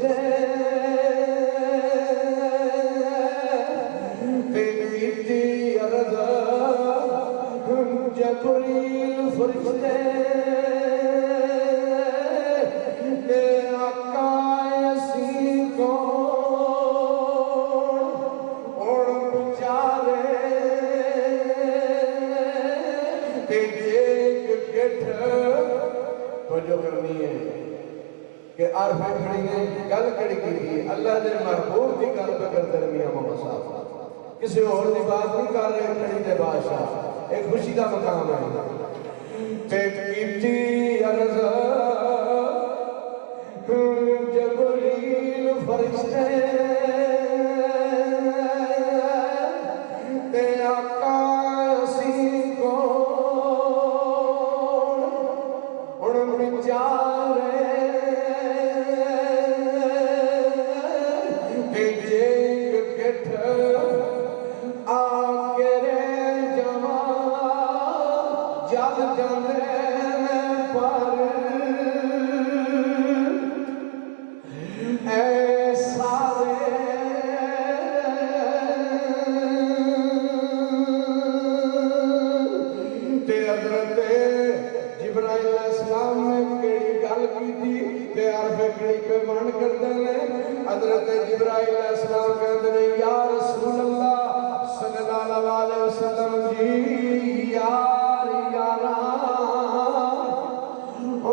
फरिश्ते तेरी अर्ज़ जबरील फरिश्ते ते आका असी को और बेचारे ते जेक गिठ तो जो करनी है कि आरफे खड़ी ने गल कड़ी की अल्लाह दे महबूब की गल पे करते मियां मोहम्मद साहब किसी और की बात नहीं कर रहे खड़ी दे बादशाह एक खुशी का मकाम है ते कीती अर्ज़ जबरील फरिश्ते ते आका असी को उन बेचारे ते जेक गिठ आगे रे जमा जग जाने पर सारे ते हज़रत जिब्राइल अलैहिस्सलाम ने केड़ी गल कीती ते अरफ़ केड़ी पे मन करदे ने हज़रत जिब्राइल अलैहिस्सलाम कहंदे ने या रसूल अल्लाह सल्लल्लाहु अलैहि वसल्लम जी यार यारा ओ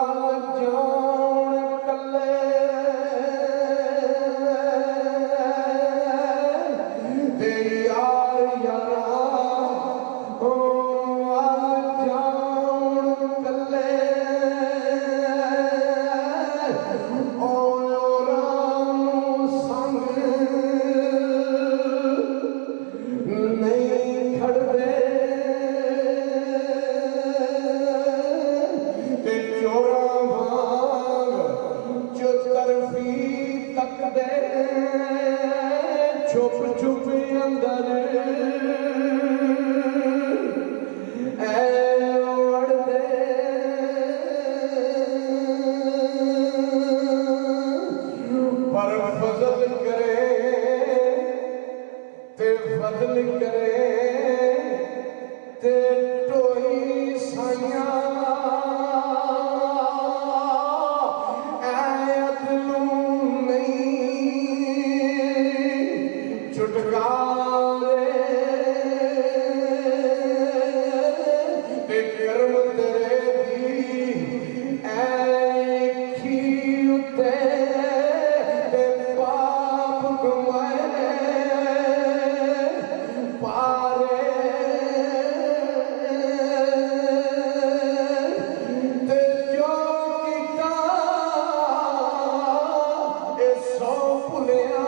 अल जान कल्ले ते यार यारा ओ अल जान कल्ले ओ राम संग नहीं खड़दे ते चोरा भाग जो तरफी तक दे छुप छुप अंदर वड़दे पर फजल करे ते फजल करे ते टोई साइया अदलू नहीं छुटकारे ते कर्म तेरे दी ऐखी उते ते पाप कमाए पारे ते जो कीता ए सौ भुलिया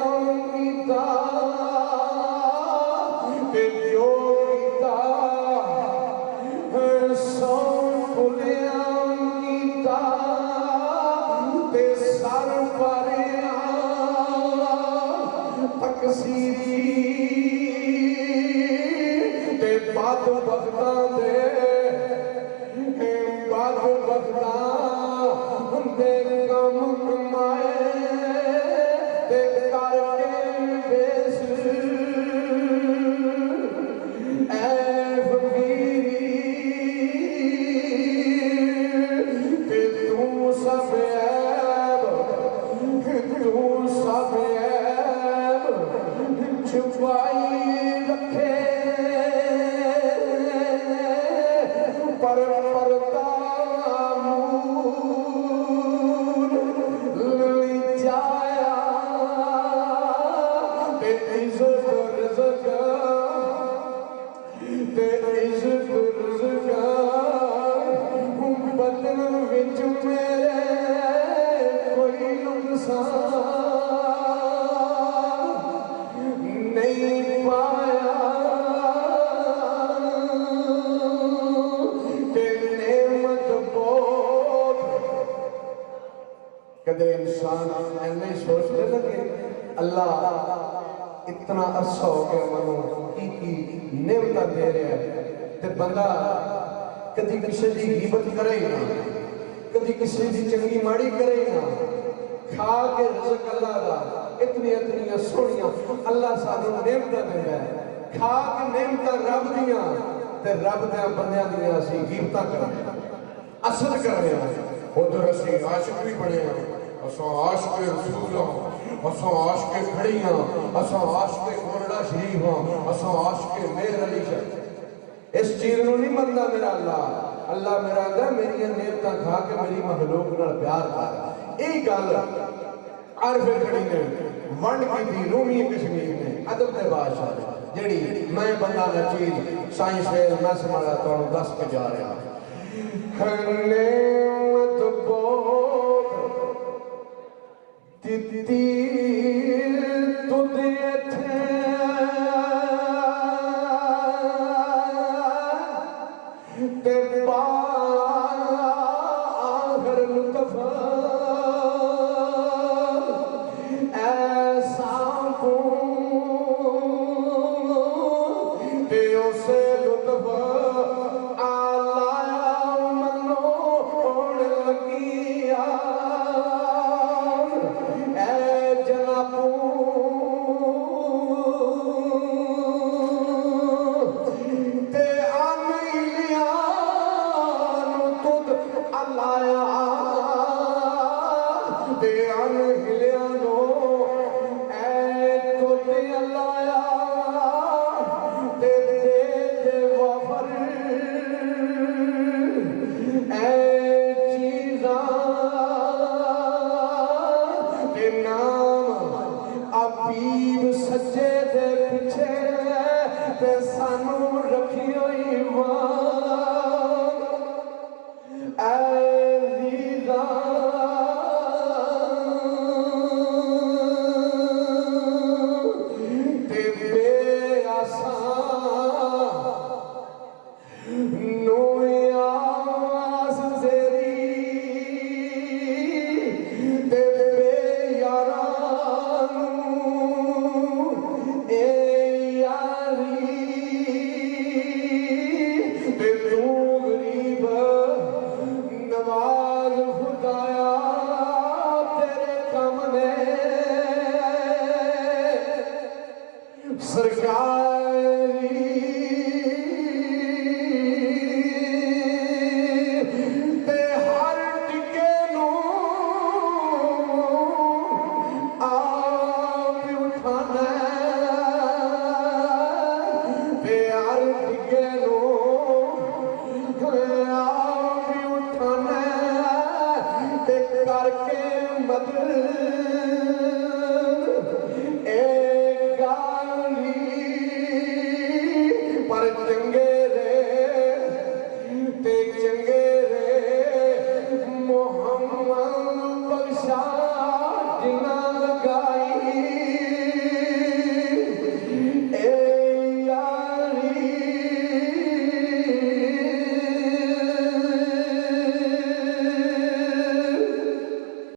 कीता ते जो कीता सौ भुलिया कीता ते सर भरिया तकसीरी ते बद बख्ता दे बद बख्ता दे कम कमाए ते करके बेस ऐ फकीरी ते तू सब ऐब छुपाई रखे पर परता मूल जाया ते इज्जत रिज़्क़ ते इज्जत रिज़्क़ बदन विच मेरे कोई नुकसान नहीं पाया ते नेमत बहुत कदे इंसान ऐने सोचते लगे अल्लाह इतना अरसा हो गया मनो की नेमत दे रहा है ते बंदा कदी किसी की गिबत करे ना, कदी किसी की चंगी माड़ी करे ना, खा के रज़क अल्लाह दा इतनी इतनी सोहनियां अल्लाह सानू नेमतां दिंदा है खा के नेमतां रब दियां ते रब दे बंदियां दियां असीं कीमतां करने असद करने उधर असीं आशिक भी बने असां आशिक रसूल हां असां आशिक खड़ी हां असां आशिक कोरड़ा शरीफ हां असां आशिक मेहर अली शाह इस चीज नूं नहीं मनदा मेरा अल्लाह अल्लाह मेरा आंदा मेरियां नेमतां खा के मेरी मखलूक नाल प्यार कर यही गल आरफे खड़ी ने वंड की थी रूमी कश्मीर ने अदब दे बादशाह ने जेड़ी मैं बंदा ना चीज साइंस फेल मैं समाला तो दस के जा रहा नेमत बहुत तिती तुदे थे ते बाहर लुत्फा ऐसा को ते उसे लुत्फा आलाया मनो होने लगिया ऐ जनाबू ते आनिया तुद अलाया ते अनहिलिया नो ऐ तुद अलाया ते वफर ऐ चीज़ा ते नाम अबीब सच्चे दे पिछे ते सानू रखी हुई ऐज़ीज़ा ते बेआसा नोयास तेरी ते बेयारानू ए यारी ते तू गरीब नवाज खुदाया तेरे कम ने सरकारी ते हर टिके नू आप उठाना ते हर टिके नू आप उठाना ते करके मदद